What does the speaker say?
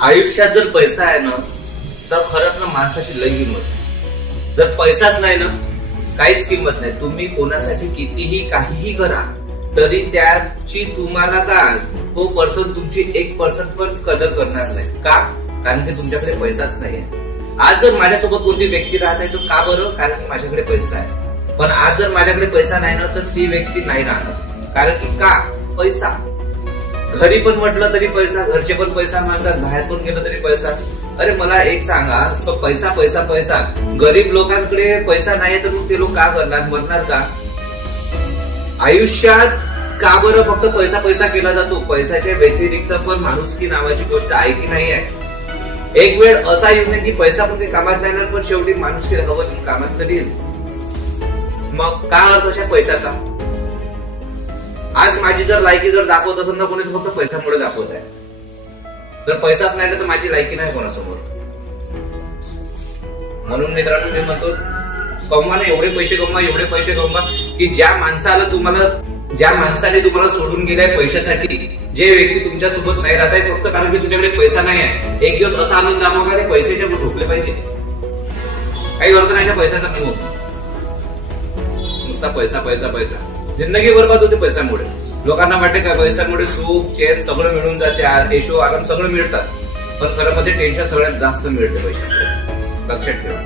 आयुष्यात जर पैसा आहे ना तर खरंच ना माणसाची लई किंमत आहे. जर पैसाच नाही ना काहीच किंमत नाही. तुम्ही कोणासाठी कितीही काहीही करा तरी त्याची तुम्हाला का तो पर्सन तुमची 1% पण कदर करणार नाही. का? कारण की तुमच्याकडे पैसाच नाहीये. आज जर माझ्यासोबत कोणती व्यक्ती राहत आहे तर का बरं? कारण की माझ्याकडे पैसा आहे. पण आज जर माझ्याकडे पैसा नाही ना तर ती व्यक्ती नाही राहणार. कारण की का? पैसा. घरी पण म्हटलं तरी पैसा, घरचे पण पैसा मागतात, बाहेर पण गेलं तरी पैसा. अरे मला एक सांगा, तो पैसा पैसा पैसा, गरीब लोकांकडे पैसा नाही तर मग ते लोक का करणार, मरणार का? आयुष्यात का बरं फक्त पैसा पैसा केला जातो? पैशाच्या व्यतिरिक्त पण माणुसकी नावाची गोष्ट आहे की नाही आहे? एक वेळ असा येऊ नये की पैसा पण काही कामात नाही, पण शेवटी माणुसकी हवं कामात कधी येईल. मग का अर्थ अशा पैशाचा? आज माझी जर लायकी जर दाखवत असेल ना कोणी फक्त पैशामुळे दाखवत आहे. जर पैसाच नाही तर माझी लायकी नाही कोणासमोर. म्हणून मित्रांनो मी म्हणतो कमवा ना, एवढे पैसे कमवा की ज्या माणसाने तुम्हाला सोडून गेलाय पैशासाठी, जे व्यक्ती तुमच्या सोबत नाही राहत आहे फक्त कारण की तुमच्याकडे पैसा नाही आहे, एक दिवस असा आनंद दाखवा का पैशाच्या झोपले पाहिजे. काही अर्थ नाही पैशाचा नाही होत. नुसता पैसा पैसा पैसा, जिंदगी बरबाद होते पैशामुळे. लोकांना वाटते का पैशामुळे सुख चैन सगळं मिळून जाते, ऐशो आराम सगळं मिळतात, पण खरं मध्ये टेन्शन सगळ्यात जास्त मिळते पैशामुळे. लक्षात ठेवा.